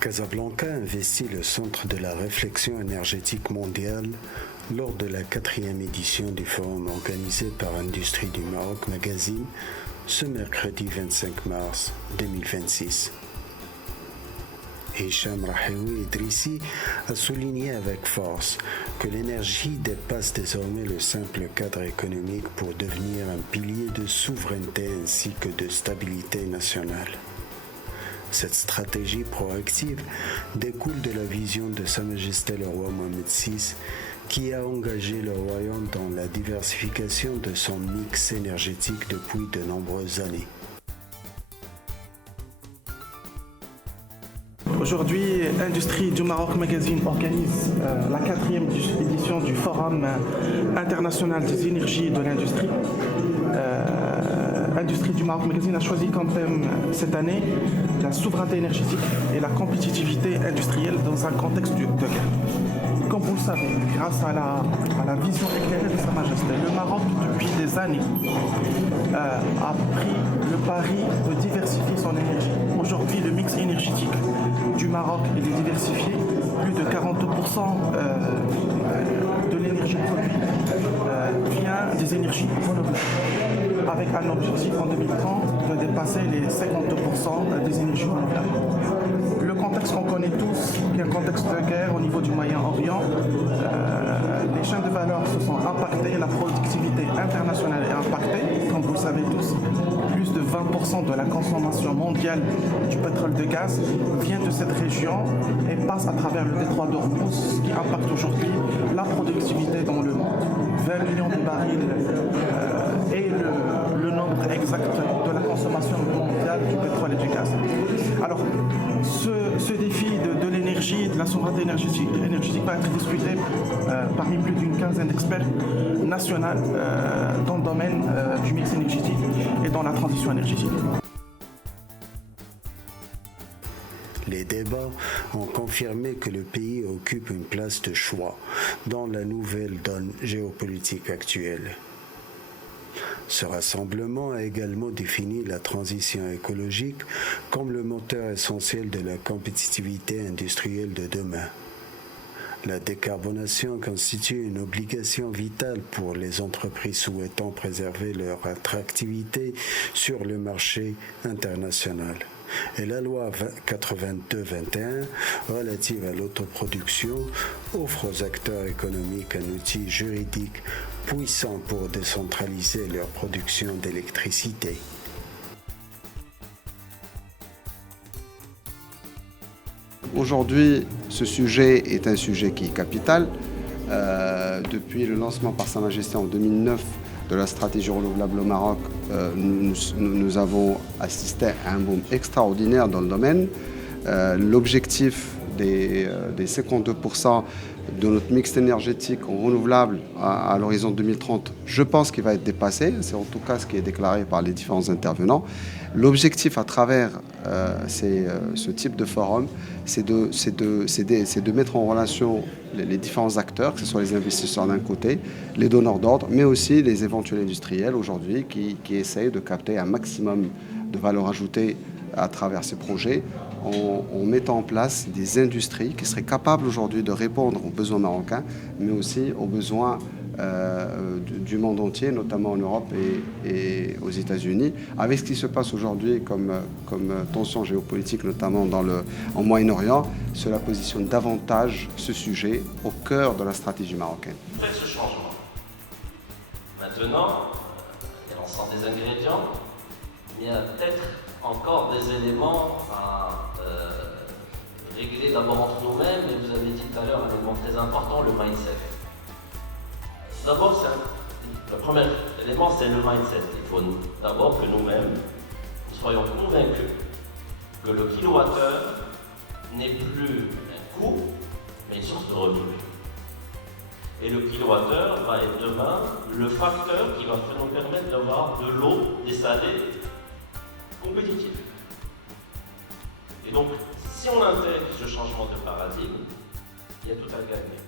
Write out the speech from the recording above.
Casablanca investit le centre de la réflexion énergétique mondiale lors de la 4e édition du forum organisé par Industrie du Maroc Magazine ce mercredi 25 mars 2026. Hicham Rahiwi Idrissi a souligné avec force que l'énergie dépasse désormais le simple cadre économique pour devenir un pilier de souveraineté ainsi que de stabilité nationale. Cette stratégie proactive découle de la vision de Sa Majesté le roi Mohamed VI qui a engagé le royaume dans la diversification de son mix énergétique depuis de nombreuses années. Aujourd'hui, Industrie du Maroc Magazine organise la 4e édition du Forum international des énergies et de l'industrie. Industrie du Maroc Magazine a choisi comme thème cette année la souveraineté énergétique et la compétitivité industrielle dans un contexte de guerre. Comme vous le savez, grâce à la vision éclairée de Sa Majesté, le Maroc, depuis des années, a pris le pari de diversifier son énergie. Aujourd'hui, le mix énergétique du Maroc est diversifié. Plus de 40% de l'énergie produite vient des énergies renouvelables, avec un objectif en 2030 de dépasser les 50% des énergies renouvelables. Le contexte qu'on connaît tous, qui est un contexte de guerre au niveau du Moyen-Orient, les chaînes de valeur se sont impactées, la productivité internationale est impactée. Comme vous le savez tous, plus de 20% de la consommation mondiale du pétrole de gaz vient de cette région et passe à travers le détroit d'Ormuz, ce qui impacte aujourd'hui la productivité dans le monde. 20 millions de barils est le nombre exact de la consommation mondiale du pétrole et du gaz. Alors, ce défi de l'énergie et de la souveraineté énergétique va être discuté parmi plus d'une quinzaine d'experts nationaux dans le domaine du mix énergétique et dans la transition énergétique. Les débats ont confirmé que le pays occupe une place de choix dans la nouvelle donne géopolitique actuelle. Ce rassemblement a également défini la transition écologique comme le moteur essentiel de la compétitivité industrielle de demain. La décarbonation constitue une obligation vitale pour les entreprises souhaitant préserver leur attractivité sur le marché international. Et la loi 82-21 relative à l'autoproduction offre aux acteurs économiques un outil juridique puissant pour décentraliser leur production d'électricité. Aujourd'hui, ce sujet est un sujet qui est capital. Depuis le lancement par Sa Majesté en 2009 de la stratégie renouvelable au Maroc, nous avons assisté à un boom extraordinaire dans le domaine. L'objectif des 52% de notre mix énergétique en renouvelable à l'horizon 2030, je pense qu'il va être dépassé. C'est en tout cas ce qui est déclaré par les différents intervenants. L'objectif à travers ce type de forum, c'est de mettre en relation les différents acteurs, que ce soit les investisseurs d'un côté, les donneurs d'ordre, mais aussi les éventuels industriels aujourd'hui qui essayent de capter un maximum de valeur ajoutée à travers ces projets en mettant en place des industries qui seraient capables aujourd'hui de répondre aux besoins marocains, mais aussi aux besoins du monde entier, notamment en Europe et aux États-Unis. Avec ce qui se passe aujourd'hui comme tension géopolitique, notamment en Moyen-Orient, cela positionne davantage ce sujet au cœur de la stratégie marocaine. Faites ce changement. Maintenant, il y a l'ensemble des ingrédients, mais il y a peut-être encore des éléments à régler d'abord entre nous-mêmes, et vous avez dit tout à l'heure un élément très important, le mindset. D'abord, le premier élément, c'est le mindset. Il faut d'abord que nous-mêmes, nous soyons convaincus que le kilowattheure n'est plus un coût, mais une source de revenus. Et le kilowattheure va être demain le facteur qui va nous permettre d'avoir de l'eau dessalée compétitive. Et donc, si on intègre ce changement de paradigme, il y a tout à gagner.